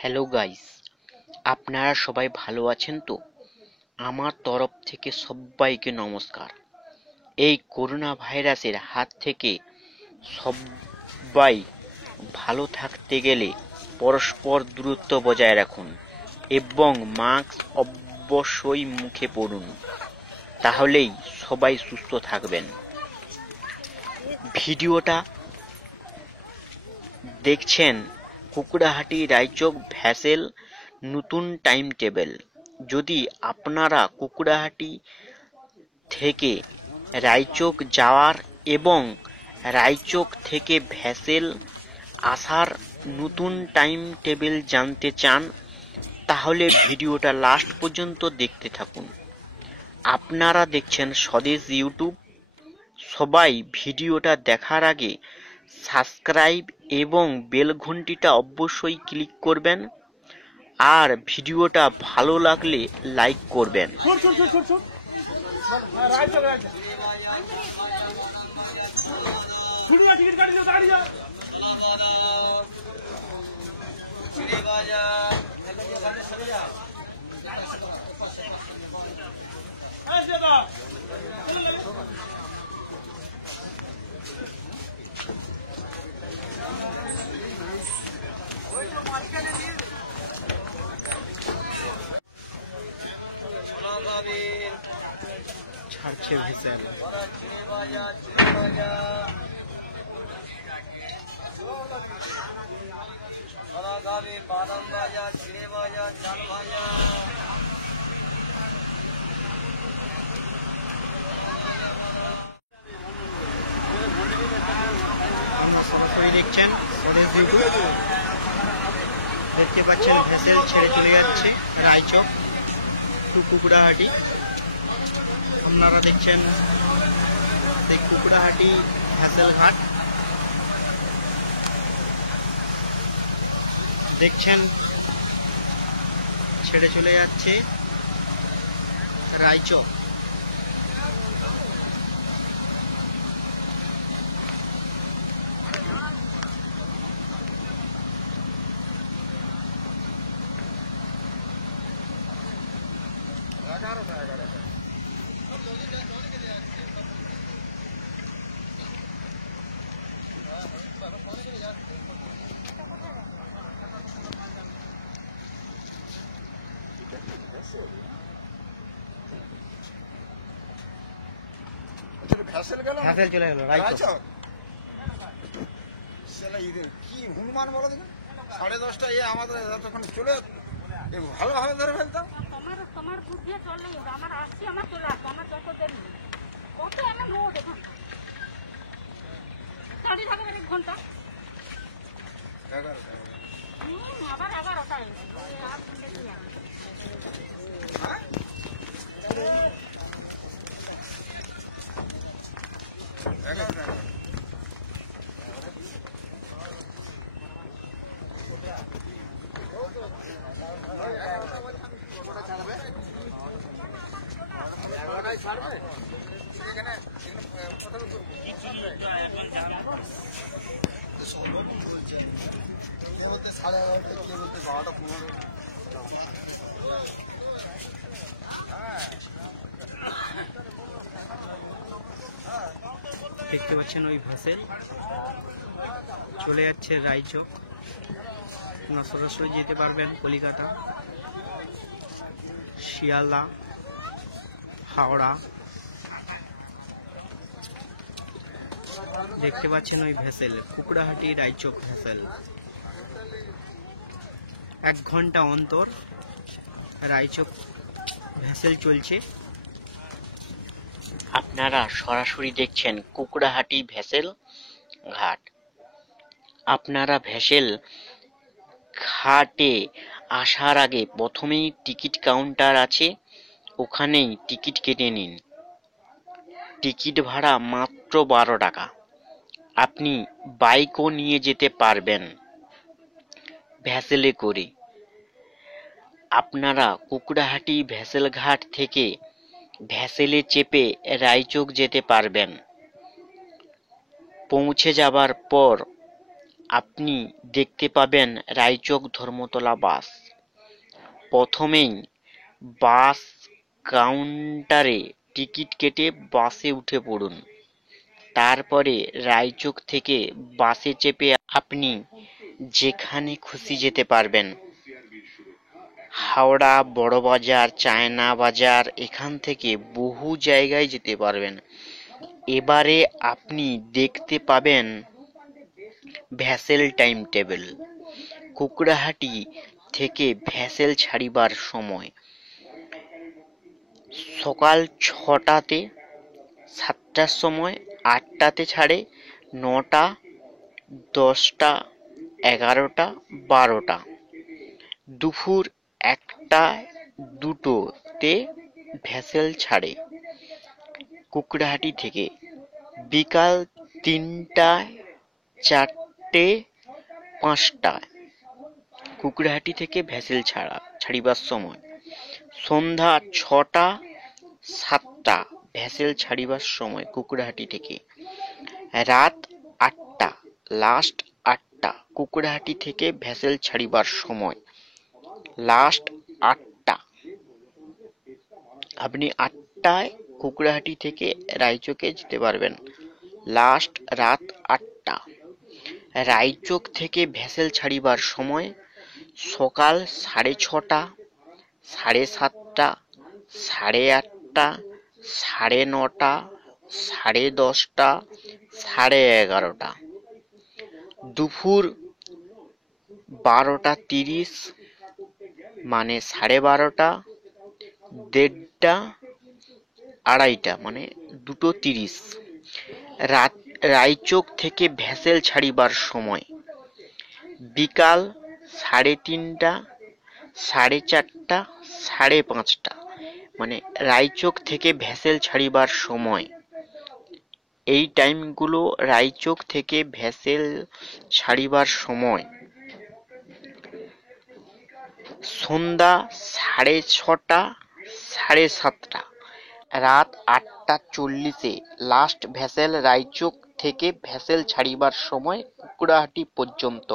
Hello guys, আপনারা সবাই ভালো আছেন তো? আমার তরফ থেকে সবাইকে নমস্কার। এই করোনা ভাইরাসের হাত থেকে সবাই ভালো থাকতে গেলে পরস্পর দূরত্ব বজায় রাখুন এবং মাস্ক অবশ্যই মুখে পরুন, তাহলেই সবাই সুস্থ থাকবেন। ভিডিওটা দেখছেন কুকুড়াহাটি রায়চক ভ্যাসেল নতুন টাইম টেবিল। যদি আপনারা কুকুড়াহাটি থেকে রায়চক যাওয়ার এবং রায়চক থেকে ভ্যাসেল আসার নতুন টাইম টেবিল জানতে চান, তাহলে ভিডিওটা লাস্ট পর্যন্ত দেখতে থাকুন। আপনারা দেখছেন স্বদেশ ইউটিউব। সবাই ভিডিওটা দেখার আগে সাবস্ক্রাইব এবং বেল ঘন্টিটা অবশ্যই ক্লিক করবেন, আর ভিডিওটা ভালো লাগলে লাইক করবেন। ছাড়ছে ভেসেল। বাদাম ভাজা, চিড়ে ভাজা, চাল ভাজা। সরাসরি দেখছেন স্বদেশ ইউটিউব। দেখতে পাচ্ছেন ভেসেল ছেড়ে চলে যাচ্ছে রায়চক টু কুকুড়াহাটি। আপনারা দেখছেন সেই কুকুড়াহাটি ভেসেল ঘাট। দেখছেন ছেড়ে চলে যাচ্ছে রায়চক। ভ্যাসেল চলে গেল রায়চক। কি হনুমান বলো দেখুন, 10:30 আমাদের তখন চলে ভালো ভাবে ধরে ফেলতাম। তোমার বুদ্ধি চলে আমার আসছি, আমার চলে আসবো, আমার যত দেরি কত আমার লোড এখন দাঁড়িয়ে থাকবে 1 ঘন্টা। আবার 11টায় দেখতে পাচ্ছেন ওই ভেসেল চলে যাচ্ছে রায়চক। সরাসরি যেতে পারবেন কলিকাতা, শিয়ালদা, হাওড়া। দেখতে পাচ্ছেন ওই ভেসেল কুকুড়াহাটি রায়চক ভেসেল। 1 ঘন্টা অন্তর রায়চক ভেসেল চলছে। আপনারা সরাসরি দেখছেন কুকুড়াহাটি ভেসেল ঘাট। আপনারা ভেসেল ঘাটে আসার আগে প্রথমেই টিকিট কাউন্টার আছে, ওখানেই টিকিট কেটে নিন। টিকিট ভাড়া মাত্র 12 টাকা। আপনি বাইকও নিয়ে যেতে পারবেন ভেসেলে করে। আপনারা কুকুড়াহাটি ভেসেল ঘাট থেকে ভেসেলে চেপে রায়চক যেতে পারবেন। পৌঁছে যাবার পর আপনি দেখতে পাবেন রায়চক ধর্মতলা বাস। প্রথমেই বাস কাউন্টারে টিকিট কেটে বাসে উঠে পড়ুন। তারপরে রায়চক থেকে বাসে চেপে আপনি যেখানে খুশি যেতে পারবেন। হাওড়া, বড়বাজার, চায়না বাজার, এখান থেকে বহু জায়গায় যেতে পারবেন। এবারে আপনি দেখতে পাবেন ভ্যাসেল টাইম টেবিল। কুকড়াহাটি থেকে ভ্যাসেল ছাড়িবার সময় সকাল 6টাতে, 7টার সময়, 8টাতে ছাড়ে, 9টা, 10টা, 11টা, 12টা। দুপুর 1টা, 2টোতে ভ্যাসেল ছাড়ে কুকড়াহাটি থেকে। বিকাল 3টায়, 4টে, 5টায় কুকড়াহাটি থেকে ভ্যাসেল ছাড়িবার সময়। সন্ধ্যা 6টা, 7টা ভ্যাসেল ছাড়িবার সময় কুকড়াহাটি থেকে। রাত 8টা, লাস্ট 8টা কুকড়াহাটি থেকে ভ্যাসেল ছাড়িবার সময়। লাস্ট 8টা। আপনি 8টায় কুকড়াহাটি থেকে রায়চকে যেতে পারবেন। লাস্ট রাত 8টা। রায়চক থেকে ভ্যাসেল ছাড়িবার সময় সকাল 6:30, 7:30, 8:30, 9:30, 10:30, 11:30। দুপুর 12:30 মানে 12:30, 1:30, 2:30 মানে 2:30। রায়চক থেকে ভ্যাসেল ছাড়িবার সময় বিকাল 3:30, 4:30, 5:30 মানে রায়চক থেকে ভ্যাসেল ছাড়িবার সময়। এই টাইমগুলো রায়চক থেকে ভ্যাসেল ছাড়িবার সময়। সন্ধ্যা 6:30, 7:30। রাত 8:40 লাস্ট ভ্যাসেল রায়চক থেকে ভ্যাসেল ছাড়িবার সময় কুকড়াহাটি পর্যন্ত।